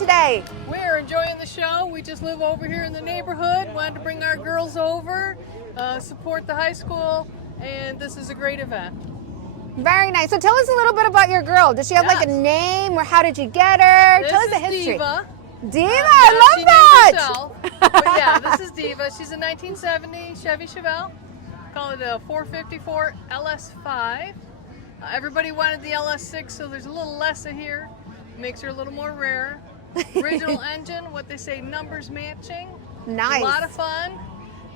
today? We're enjoying the show. We just live over here in the neighborhood. Wanted to bring our girls over, support the high school, and this is a great event. Very nice. So tell us a little bit about your girl. Does she have like a name, or how did you get her? Tell us the history. Diva. Diva, I love that. Herself. But yeah, this is Diva. She's a 1970 Chevy Chevelle. Call it a 454 LS5. Everybody wanted the LS6, so there's a little less of here. Makes her a little more rare. Original engine, what they say, numbers matching. Nice. A lot of fun.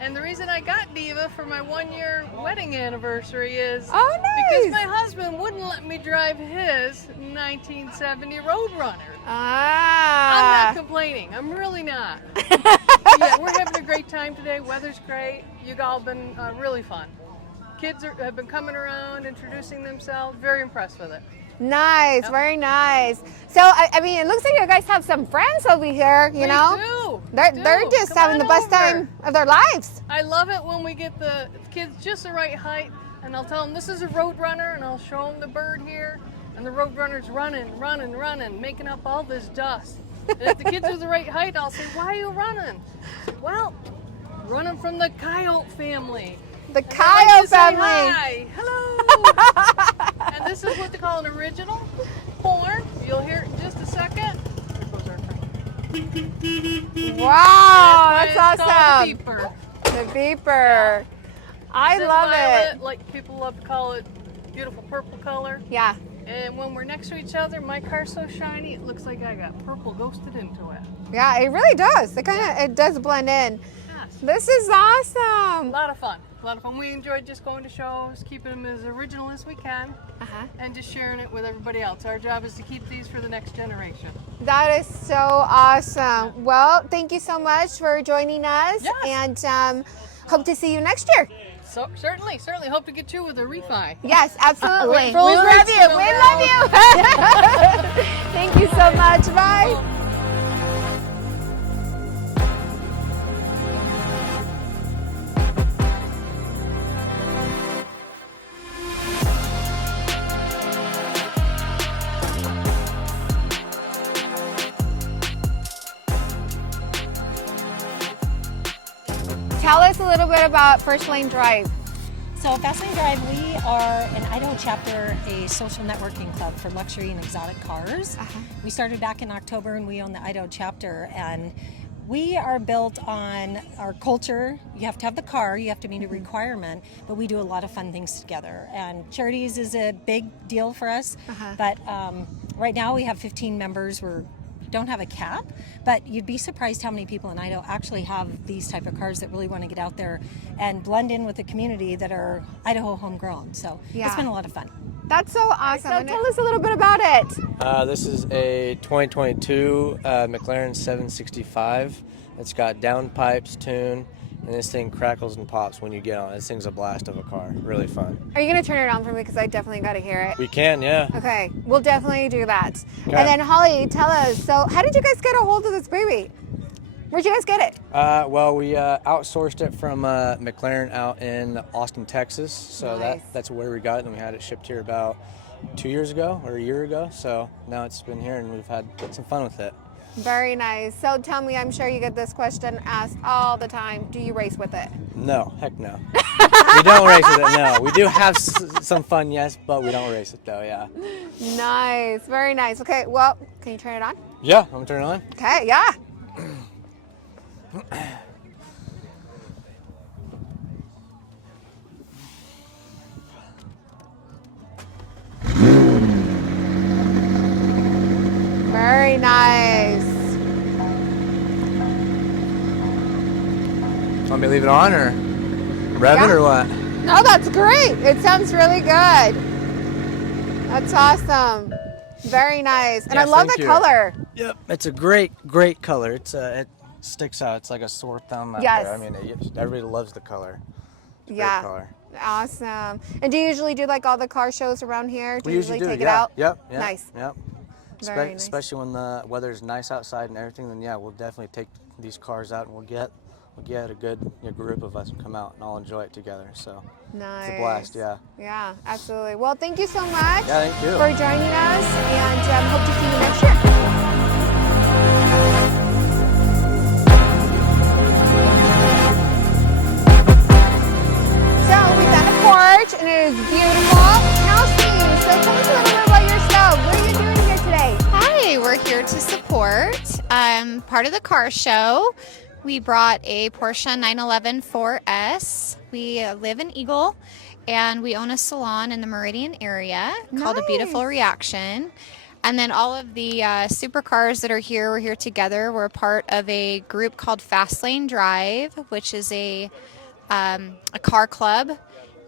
And the reason I got Diva for my 1-year wedding anniversary is because my husband wouldn't let me drive his 1970 Roadrunner. I'm not complaining. I'm really not. Yeah, we're having a great time today. Weather's great. You've all been really fun. Kids have been coming around, introducing themselves. Very impressed with it. Nice, yep. Very nice. So, I mean, it looks like you guys have some friends over here, you know? They're just having the best time of their lives. I love it when we get the kids just the right height, and I'll tell them this is a Roadrunner, and I'll show them the bird here, and the Roadrunner's running, making up all this dust. And if the kids are the right height, I'll say, why are you running? Well, running from the coyote family. The coyote family. Hi. Hello. And this is what they call an original horn. You'll hear it in just a second. There goes our friend. Wow, that's awesome. The beeper. The beeper. Yeah. I love violet, it. Like people love to call it, beautiful purple color. Yeah. And when we're next to each other, my car's so shiny, it looks like I got purple ghosted into it. Yeah, it really does. It does blend in. Yes. This is awesome. A lot of fun. A lot of fun. We enjoyed just going to shows, keeping them as original as we can, and just sharing it with everybody else. Our job is to keep these for the next generation. That is so awesome. Well, thank you so much for joining us, and hope to see you next year. So certainly hope to get you with a refi. Yes, absolutely. We love you. We love you. Thank you so much. Bye. Tell us a little bit about First Lane Drive. So Fast Lane Drive, we are an Idaho chapter, a social networking club for luxury and exotic cars. We started back in October, and we own the Idaho chapter, and we are built on our culture. You have to have the car, you have to meet a requirement, but we do a lot of fun things together. And charities is a big deal for us, but right now we have 15 members. We don't have a cap, but you'd be surprised how many people in Idaho actually have these type of cars that really want to get out there and blend in with the community that are Idaho homegrown. So it's been a lot of fun. That's so awesome. So tell us a little bit about it. This is a 2022 McLaren 765. It's got downpipes, tune, and this thing crackles and pops when you get on it. This thing's a blast of a car. Really fun. Are you going to turn it on for me? Because I definitely got to hear it. We can, yeah. Okay, we'll definitely do that. Okay. And then Holly, tell us, so how did you guys get a hold of this baby? Where'd you guys get it? Well, we outsourced it from McLaren out in Austin, Texas. So that's where we got it, and we had it shipped here about 2 years ago or a year ago. So now it's been here, and we've had some fun with it. Very nice. So tell me, I'm sure you get this question asked all the time. Do you race with it? No, heck no. We don't race with it, no. We do have some fun, yes, but we don't race it though, yeah. Nice, very nice. Okay, well, can you turn it on? Yeah, I'm gonna turn it on. Okay, yeah. Very nice. Want me to leave it on or rev it or what? No, that's great. It sounds really good. That's awesome. Very nice. And I love the color. Yep, it's a great color. It sticks out. It's like a sore thumb out there. I mean, everybody loves the color. It's a great color. Awesome. And do you usually do like all the car shows around here? Do you usually take it out? Yep. Nice. Yep. Very nice. Especially when the weather's nice outside and everything, then yeah, we'll definitely take these cars out and we'll get a good group of us and come out and all enjoy it together. So nice. It's a blast, yeah. Yeah, absolutely. Well, thank you so much thank you for joining us, and hope to see you next year. And it is beautiful. Kelsey, so tell us a little bit about yourself. What are you doing here today? Hi, we're here to support part of the car show. We brought a Porsche 911 4S. We live in Eagle, and we own a salon in the Meridian area called A Beautiful Reaction. And then all of the supercars that are here, we're here together. We're part of a group called Fast Lane Drive, which is a car club.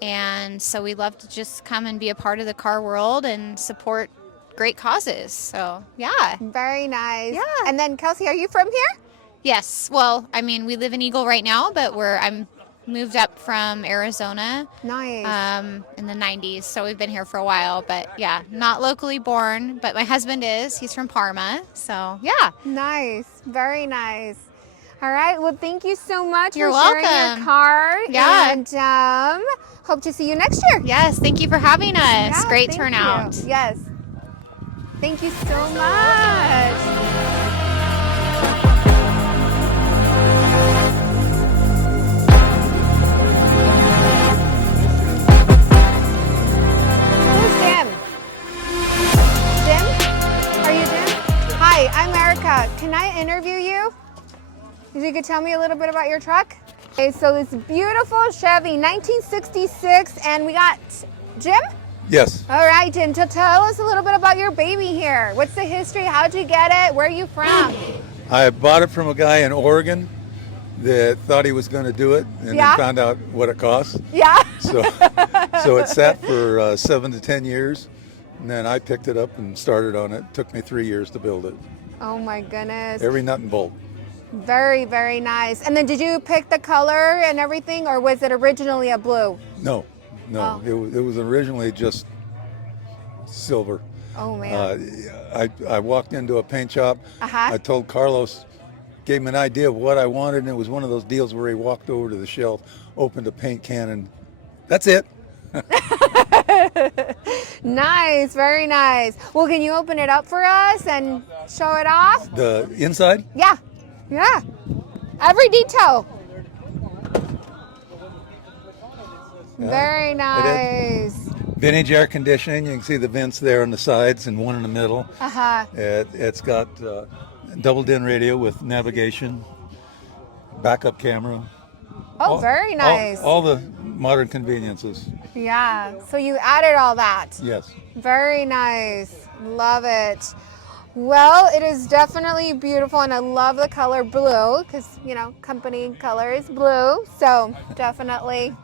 And so we love to just come and be a part of the car world and support great causes. So, yeah. Very nice. Yeah. And then, Kelsey, are you from here? Yes. Well, I mean, we live in Eagle right now, but I'm moved up from Arizona. Nice. In the 90s. So we've been here for a while, but yeah, not locally born, but my husband is. He's from Parma. So, yeah. Nice. Very nice. All right. Well, thank you so much You're for sharing welcome. your card. Yeah. And hope to see you next year. Yes. Thank you for having us. Yeah, Great thank turnout. you. Yes. Thank you so much. Who's Jim? Jim? Are you Jim? Hi, I'm Erica. Can I interview you? If you could tell me a little bit about your truck? Okay, so this beautiful Chevy 1966, and we got Jim? Yes. All right, Jim, so tell us a little bit about your baby here. What's the history? How'd you get it? Where are you from? I bought it from a guy in Oregon that thought he was going to do it and Yeah. then found out what it cost. Yeah. So it sat for 7 to 10 years, and then I picked it up and started on it. It took me 3 years to build it. Oh my goodness. Every nut and bolt. Very, very nice. And then did you pick the color and everything, or was it originally a blue? No. Oh. It was originally just silver. Oh man. I walked into a paint shop. Uh-huh. I told Carlos, gave him an idea of what I wanted, and it was one of those deals where he walked over to the shelf, opened a paint can, and that's it. Nice, very nice. Well, can you open it up for us and show it off? The inside? Yeah, yeah. Every detail. Yeah, Very nice. Vintage air conditioning. You can see the vents there on the sides and one in the middle. Uh-huh. It's got double din radio with navigation, backup camera. Oh, very nice. All the modern conveniences. Yeah, so you added all that. Yes. Very nice. Love it. Well, it is definitely beautiful, and I love the color blue because, you know, company color is blue. So definitely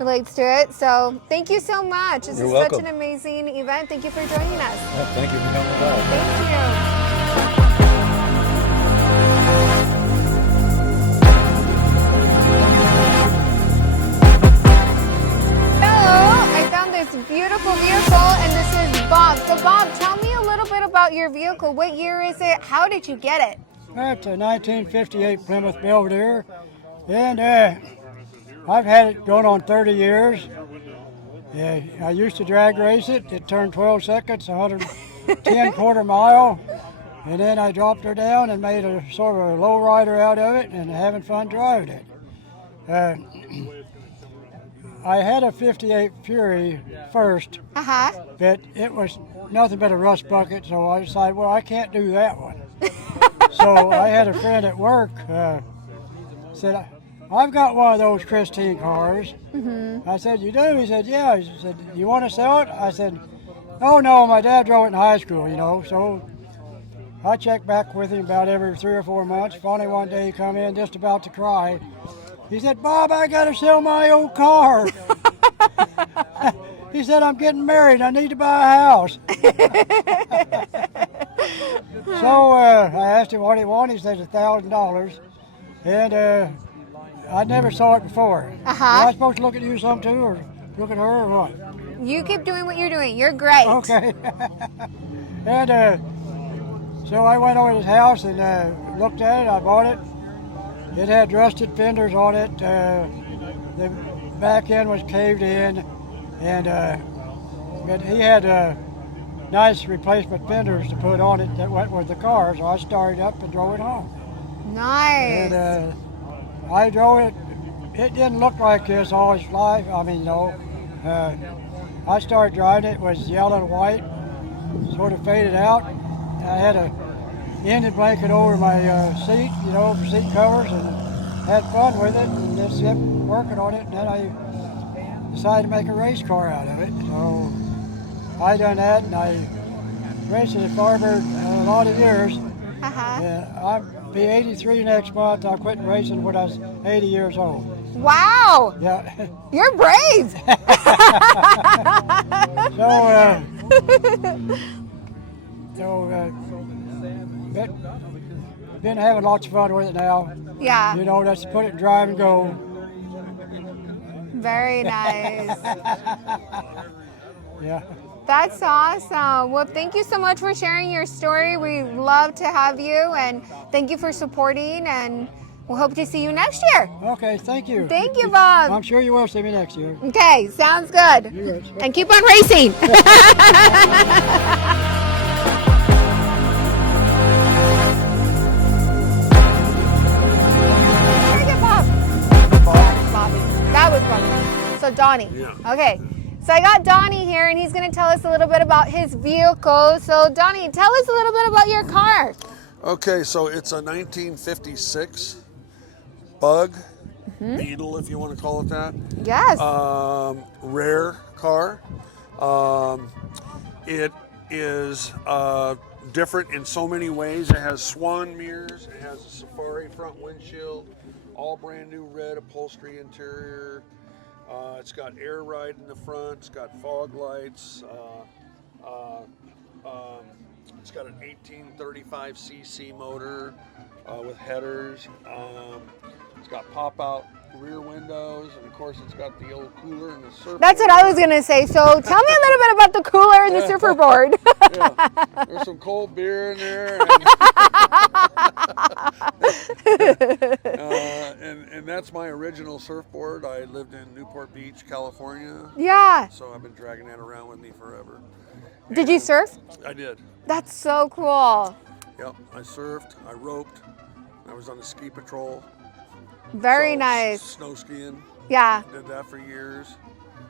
relates to it. So thank you so much. This You're is welcome. such an amazing event. Thank you for joining us. Thank you for coming by. Thank you. This beautiful vehicle, and this is Bob. So Bob, tell me a little bit about your vehicle. What year is it? How did you get it? That's a 1958 Plymouth Belvedere, and I've had it going on 30 years. I used to drag race it. It turned 12 seconds, 110 quarter mile, and then I dropped her down and made a sort of a low rider out of it, and having fun driving it. I had a 58 Fury first, but it was nothing but a rust bucket, so I decided, well, I can't do that one. So I had a friend at work said, I've got one of those Christine cars. I said, you do? He said, yeah. He said, you want to sell it? I said, oh no, my dad drove it in high school, you know, so I checked back with him about every 3 or 4 months. Finally one day he come in just about to cry. He said, Bob, I got to sell my old car. He said, I'm getting married. I need to buy a house. So I asked him what he wanted. He said $1,000. And I never saw it before. Am I supposed to look at you some too, or look at her, or what? You keep doing what you're doing. You're great. Okay. And so I went over to his house and looked at it. I bought it. It had rusted fenders on it. The back end was caved in, and but he had nice replacement fenders to put on it that went with the car, so I started up and drove it home. Nice. And I drove it. It didn't look like this all its life. I mean, no. I started driving it. It was yellow and white, sort of faded out. I had a ended blanket over my seat, you know, for seat covers, and had fun with it, and just kept working on it. And then I decided to make a race car out of it. So I done that, and I raced at Firebird a lot of years. I'll be 83 next month. I quit racing when I was 80 years old. Wow. Yeah. You're brave. Been having lots of fun with it now. Yeah. You know, just put it in drive and go. Very nice. Yeah. That's awesome. Well, thank you so much for sharing your story. We love to have you, and thank you for supporting, and we'll hope to see you next year. Okay, thank you. Thank you, Bob. I'm sure you will see me next year. Okay, sounds good. Yes. And keep on racing. That was fun. So Donnie. Yeah. Okay. So I got Donnie here, and he's going to tell us a little bit about his vehicle. So Donnie, tell us a little bit about your car. Okay, so it's a 1956 Bug, Beetle, if you want to call it that. Yes. Rare car. It is different in so many ways. It has swan mirrors. It has a safari front windshield. All brand new red upholstery interior. It's got air ride in the front. It's got fog lights. It's got an 1835cc motor with headers. It's got pop-out rear windows, and of course it's got the old cooler and the surfboard. That's what I was going to say. So tell me a little bit about the cooler and the surfer board. Yeah. There's some cold beer in there. And that's my original surfboard. I lived in Newport Beach, California. Yeah. So I've been dragging that around with me forever. Did you surf? I did. That's so cool. Yep. I surfed. I roped. I was on the ski patrol. Very nice. Snow skiing. Yeah. Did that for years.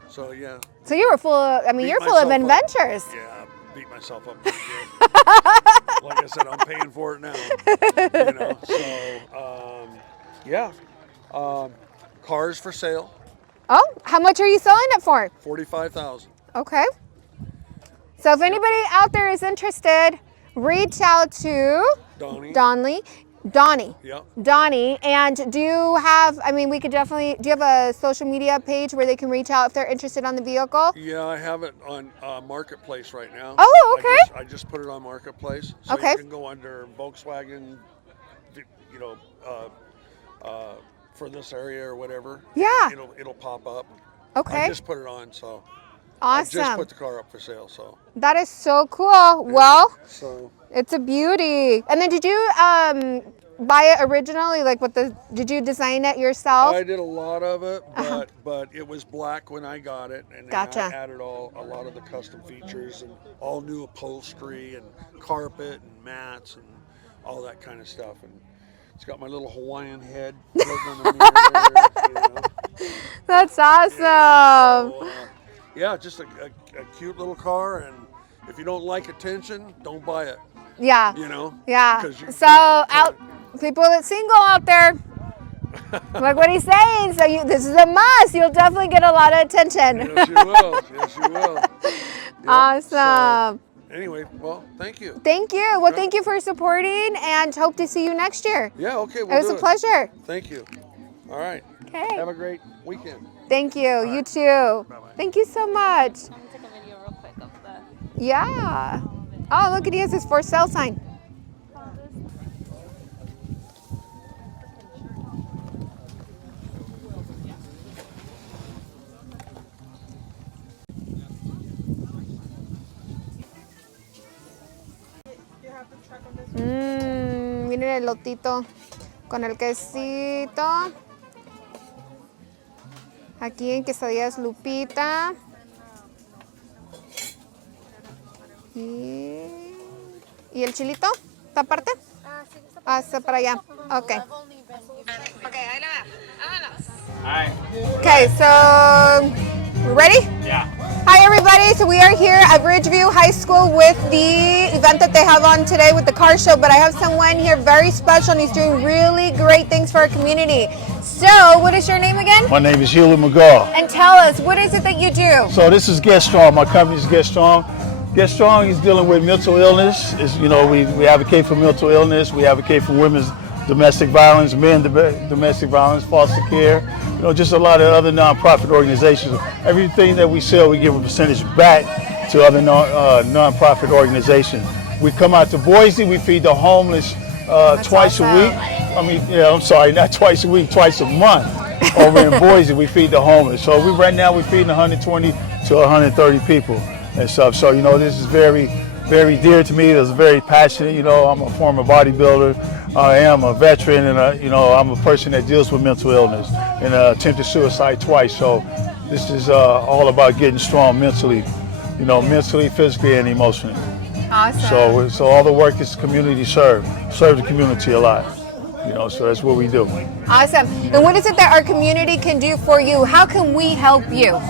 So yeah. So you were full of, I mean, you're full of adventures. Yeah, beat myself up pretty good. Like I said, I'm paying for it now. You know, so yeah. Cars for sale. Oh, how much are you selling it for? $45,000. Okay. So if anybody out there is interested, reach out to Donnie. Yep. Donnie, and do you have, I mean, we could definitely, do you have a social media page where they can reach out if they're interested on the vehicle? Yeah, I have it on Marketplace right now. Oh, okay. I just put it on Marketplace. So okay. You can go under Volkswagen, you know, for this area or whatever. Yeah. It'll pop up. Okay. I just put it on, so. Awesome. I just put the car up for sale, so. That is so cool. Yeah. Well, so it's a beauty. And then did you buy it originally? Like did you design it yourself? I did a lot of it, but it was black when I got it, and then gotcha. I added a lot of the custom features and all new upholstery and carpet and mats and all that kind of stuff. And it's got my little Hawaiian head floating on the mirror, you know. That's awesome. Yeah, just a cute little car, and if you don't like attention, don't buy it. Yeah. You know? Yeah. People that's single out there, like what he's saying, so this is a must. You'll definitely get a lot of attention. Yes, you will. Yes, you will. Yep. Awesome. So, anyway, well, thank you. Thank you. Well, thank you for supporting, and hope to see you next year. Yeah, okay. It was a pleasure. Thank you. All right. Okay. Have a great weekend. Thank you. All right. You too. Bye-bye. Thank you so much. I'm gonna take a video real quick of the. Yeah. Oh, look, he has his for sale sign. Miren el lotito con el quesito. Aquí en Quesadillas Lupita. ¿Y el chilito? ¿Esta parte? Ah, está para allá. Okay. Okay, ahí la va. Vámonos. Okay, so ready? Yeah. Hi everybody, so we are here at Ridgevue High School with the event that they have on today with the car show, but I have someone here very special and he's doing really great things for our community. So, what is your name again? My name is Hewlett McGaw. And tell us, what is it that you do? So this is Get Strong. My company is Get Strong. Get Strong is dealing with mental illness. We advocate for mental illness. We advocate for women's domestic violence, men domestic violence, foster care. Just a lot of other nonprofit organizations. Everything that we sell, we give a percentage back to other nonprofit organizations. We come out to Boise. We feed the homeless twice a week. I'm sorry, not twice a week, twice a month. Over in Boise, we feed the homeless. So right now we're feeding 120 to 130 people and stuff. So this is very, very dear to me. It's very passionate. I'm a former bodybuilder. I am a veteran, and I'm a person that deals with mental illness and attempted suicide twice. So this is all about getting strong mentally, mentally, physically, and emotionally. Awesome. So all the work is community serve the community a lot. So that's what we do. Awesome. And what is it that our community can do for you? How can we help you?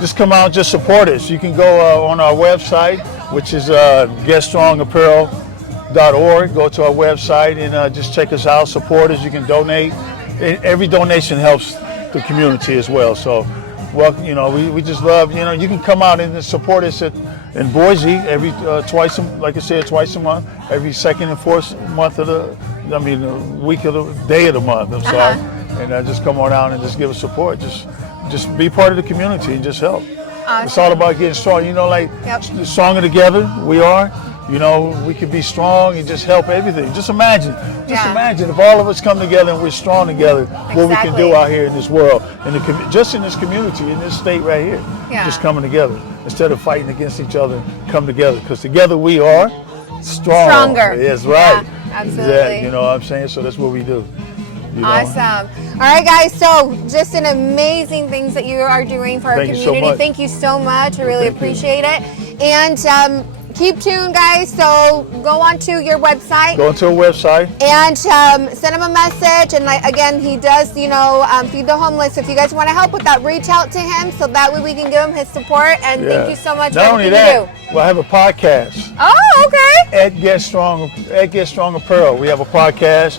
Just come out, just support us. You can go on our website, which is getstrongapparel.org. Go to our website and just check us out, support us. You can donate. Every donation helps the community as well. So, we just love, you can come out and support us in Boise every twice a month, every second and fourth month of the week of the day of the month. I'm sorry, and just come on out and just give us support. Just be part of the community and just help. Awesome. It's all about getting strong. Stronger together we are. We can be strong and just help everything. Just imagine if all of us come together and we're strong together, what we can do out here in this world, just in this community, in this state right here, just coming together instead of fighting against each other. Come together, because together we are stronger. Yes, right. Yeah, absolutely. Exactly. You know what I'm saying? So that's what we do. Awesome. All right, guys. So just an amazing things that you are doing for our community. You so much. Thank you so much. I really appreciate it. And keep tuned, guys. So go onto your website. Go onto our website. And send him a message. And again, he does, feed the homeless. If you guys want to help with that, reach out to him so that way we can give him his support. And thank you so much for everything you do. Well, I have a podcast. Oh, okay. At Get Strong Apparel. We have a podcast.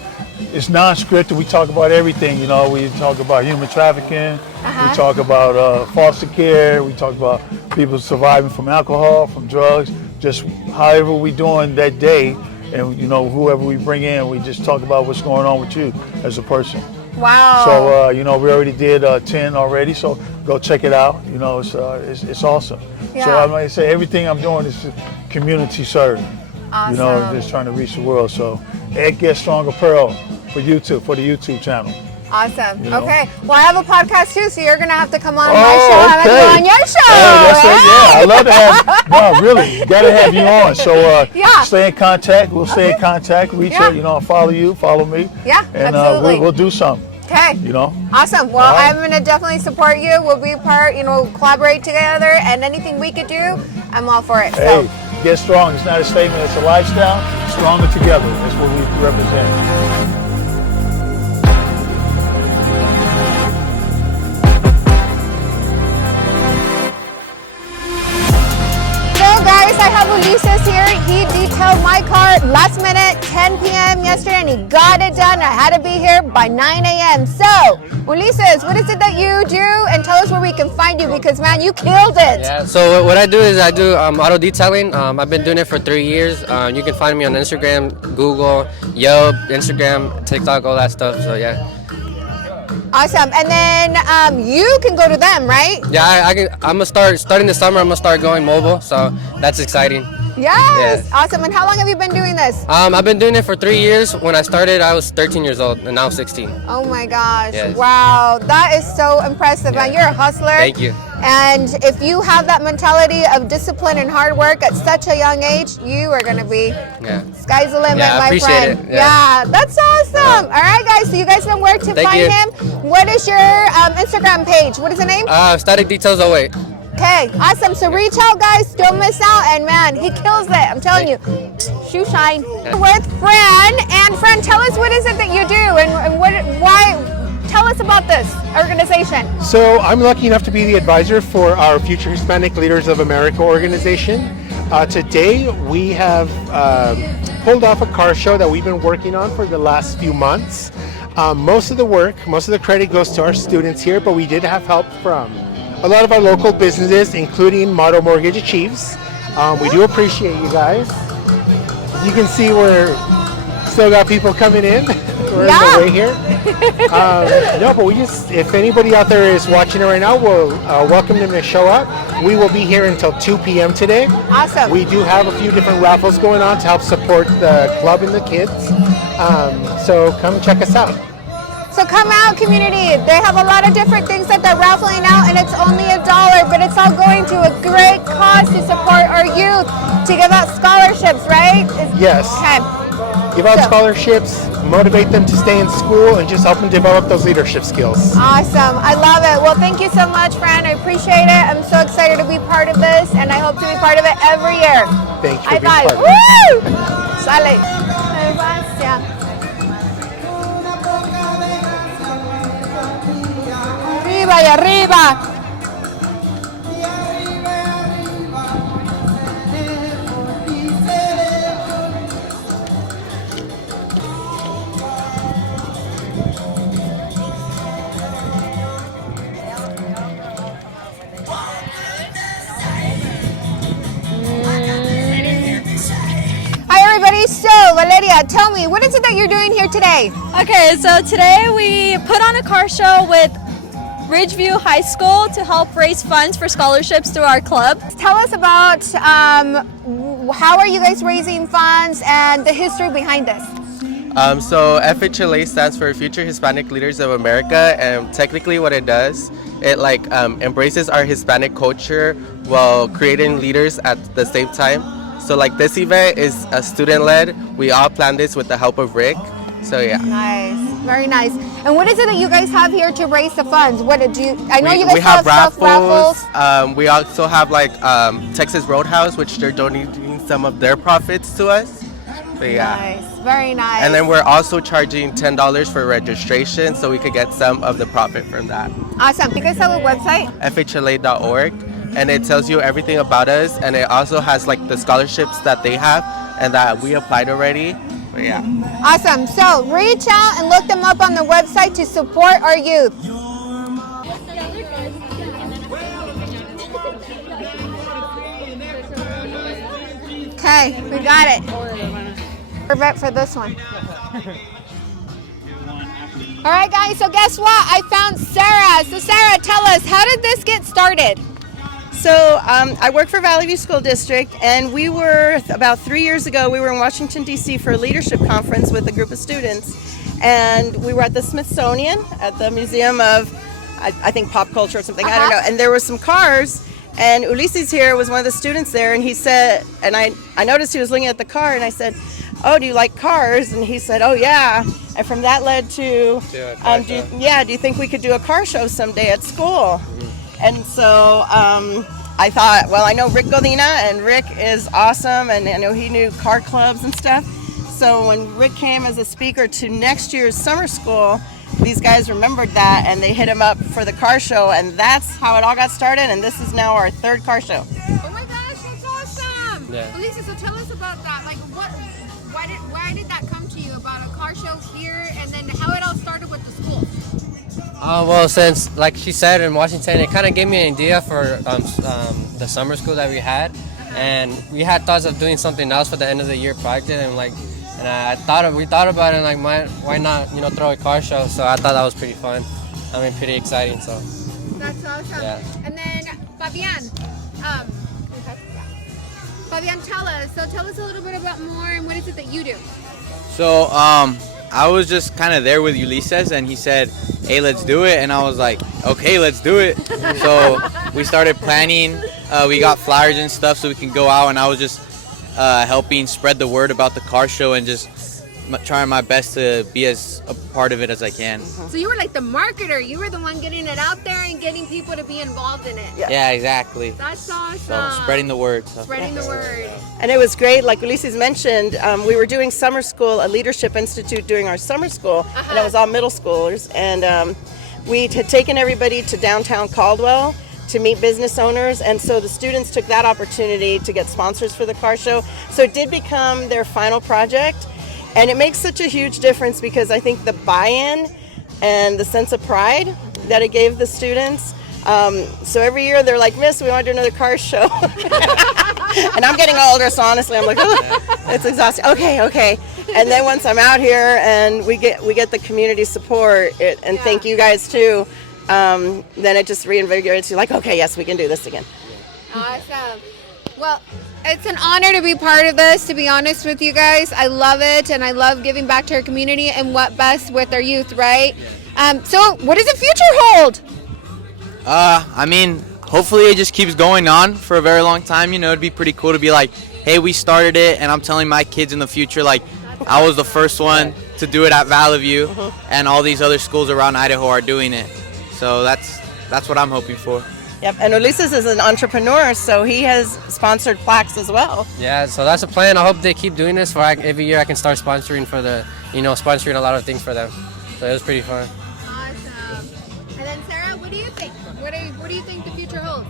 It's non-scripted. We talk about everything. We talk about human trafficking. We talk about foster care. We talk about people surviving from alcohol, from drugs. Just however we doing that day, and whoever we bring in, we just talk about what's going on with you as a person. Wow. So we already did 10 already. So go check it out. It's awesome. Yeah. So I'm like I say, everything I'm doing is community serving. Awesome. Just trying to reach the world. So at Get Strong Apparel for the YouTube channel. Awesome. Okay. Well, I have a podcast too, so you're gonna have to come on my show. I'm gonna go on your show. I love to have. No, really, gotta have you on. So stay in contact. We'll stay in contact. Reach out. Follow you. Follow me. Yeah. And absolutely. We'll do something. Okay. Awesome. Well, I'm gonna definitely support you. We'll be part. Collaborate together, and anything we could do, I'm all for it. Hey, Get Strong. It's not a statement. It's a lifestyle. Stronger together. That's what we represent. I have Ulises here. He detailed my car last minute, 10 p.m. yesterday, and he got it done. I had to be here by 9 a.m. So, Ulises, what is it that you do? And tell us where we can find you, because, man, you killed it. Yeah, so what I do is I do auto detailing. I've been doing it for 3 years. You can find me on Instagram, Google, Yelp, Instagram, TikTok, all that stuff. So, yeah. Awesome. And then you can go to them, right? Yeah, I'm gonna starting this summer. I'm gonna start going mobile, so that's exciting. Yes. Awesome. And how long have you been doing this? I've been doing it for 3 years. When I started, I was 13 years old, and now I'm 16. Oh my gosh! Yes. Wow, that is so impressive, man. You're a hustler. Thank you. And if you have that mentality of discipline and hard work at such a young age, you are going to be sky's the limit, my friend. It. Yeah, that's awesome. All right, guys, so you guys know where to find him. What is your Instagram page? What is the name? Static Details 08. Okay, awesome. So reach out, guys. Don't miss out. And man, he kills it. I'm telling you. Shoe shine. With Fran. And Fran, tell us what is it that you do and why. Tell us about this organization. So I'm lucky enough to be the advisor for our Future Hispanic Leaders of America organization. Today we have pulled off a car show that we've been working on for the last few months. Most of the credit goes to our students here, but we did have help from a lot of our local businesses, including Motto Mortgage Achieves. We do appreciate you guys. You can see we're still got people coming in. We're on the way here. No, but if anybody out there is watching it right now, we'll welcome them to show up. We will be here until 2 p.m. today. Awesome. We do have a few different raffles going on to help support the club and the kids. So come check us out. So come out, community. They have a lot of different things that they're raffling out, and it's only $1, but it's all going to a great cause to support our youth, to give out scholarships, right? Yes. Okay. Give out scholarships, motivate them to stay in school, and just help them develop those leadership skills. Awesome. I love it. Well, thank you so much, Fran. I appreciate it. I'm so excited to be part of this, and I hope to be part of it every year. Thank you for being part of it. Woo! Sale. Gracias. Arriba y arriba. So, Valeria, tell me, what is it that you're doing here today? Okay, so today we put on a car show with Ridgevue High School to help raise funds for scholarships through our club. Tell us about how are you guys raising funds and the history behind this? So FHLA stands for Future Hispanic Leaders of America, and technically what it does, it embraces our Hispanic culture while creating leaders at the same time. So this event is student-led. We all planned this with the help of Rick. So yeah. Nice, very nice. And what is it that you guys have here to raise the funds? What did you? I know you guys have raffles. We also have Texas Roadhouse, which they're donating some of their profits to us. So yeah. Nice, very nice. And then we're also charging $10 for registration, so we could get some of the profit from that. Awesome. You guys have a website? FHLA.org. And it tells you everything about us, and it also has the scholarships that they have and that we applied already. But yeah. Awesome. So reach out and look them up on the website to support our youth. Okay, we got it. Perfect for this one. All right, guys. So guess what? I found Sarah. So Sarah, tell us, how did this get started? So I work for Valley View School District, and we were, about 3 years ago, we were in Washington, D.C. for a leadership conference with a group of students. And we were at the Smithsonian, at the Museum of, I think, Pop Culture or something, I don't know. And there were some cars, and Ulysses here was one of the students there, and he said, and I noticed he was looking at the car, and I said, oh, do you like cars? And he said, oh, yeah. And from that led to, do you think we could do a car show someday at school? And so I thought, well, I know Rick Godina, and Rick is awesome, and I know he knew car clubs and stuff. So when Rick came as a speaker to next year's summer school, these guys remembered that, and they hit him up for the car show, and that's how it all got started, and this is now our third car show. Oh my gosh, that's awesome! Yeah. Lisa, so tell us about that. Why did that come to you, about a car show here, and then how it all started with the school? Well, since, like she said, in Washington, it kind of gave me an idea for the summer school that we had, and we had thoughts of doing something else for the end of the year project, and we thought about it, and why not, throw a car show? So I thought that was pretty fun. Pretty exciting. So. That's awesome. Yeah. And then Fabian, tell us a little bit about more, and what is it that you do? So I was just kind of there with Ulysses, and he said, hey, let's do it. And I was like, okay, let's do it. So we started planning. We got flyers and stuff so we can go out, and I was just helping spread the word about the car show and just trying my best to be as a part of it as I can. So you were like the marketer. You were the one getting it out there and getting people to be involved in it. Yeah, exactly. That's awesome. So spreading the word. So. Spreading the word. And it was great. Like Ulysses mentioned, we were doing summer school, a leadership institute doing our summer school, and it was all middle schoolers. And we had taken everybody to downtown Caldwell to meet business owners, and so the students took that opportunity to get sponsors for the car show. So it did become their final project. And it makes such a huge difference because I think the buy-in and the sense of pride that it gave the students. So every year they're like, Miss, we want to do another car show. And I'm getting older, so honestly I'm like, oh, it's exhausting. Okay. And then once I'm out here and we get the community support, and thank you guys too, then it just reinvigorates you like, okay, yes, we can do this again. Awesome. Well, it's an honor to be part of this, to be honest with you guys. I love it, and I love giving back to our community and what best with our youth, right? So what does the future hold? I mean, hopefully it just keeps going on for a very long time. You know, it'd be pretty cool to be like, hey, we started it, and I'm telling my kids in the future, like, I was the first one to do it at Valley View, and all these other schools around Idaho are doing it. So that's what I'm hoping for. Yep, and Ulysses is an entrepreneur, so he has sponsored plaques as well. Yeah, so that's a plan. I hope they keep doing this for every year I can start sponsoring for sponsoring a lot of things for them. So it was pretty fun. Awesome. And then Sarah, what do you think? What do you think the future holds?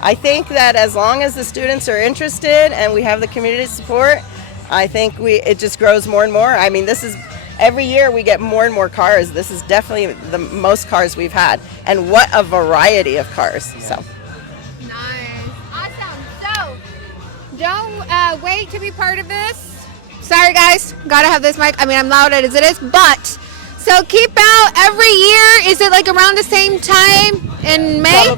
I think that as long as the students are interested and we have the community support, I think it just grows more and more. I mean, every year we get more and more cars. This is definitely the most cars we've had. And what a variety of cars. So. Nice. Awesome. So, don't wait to be part of this. Sorry, guys. Gotta have this mic. I mean, I'm loud as it is, but so keep out every year. Is it like around the same time in May?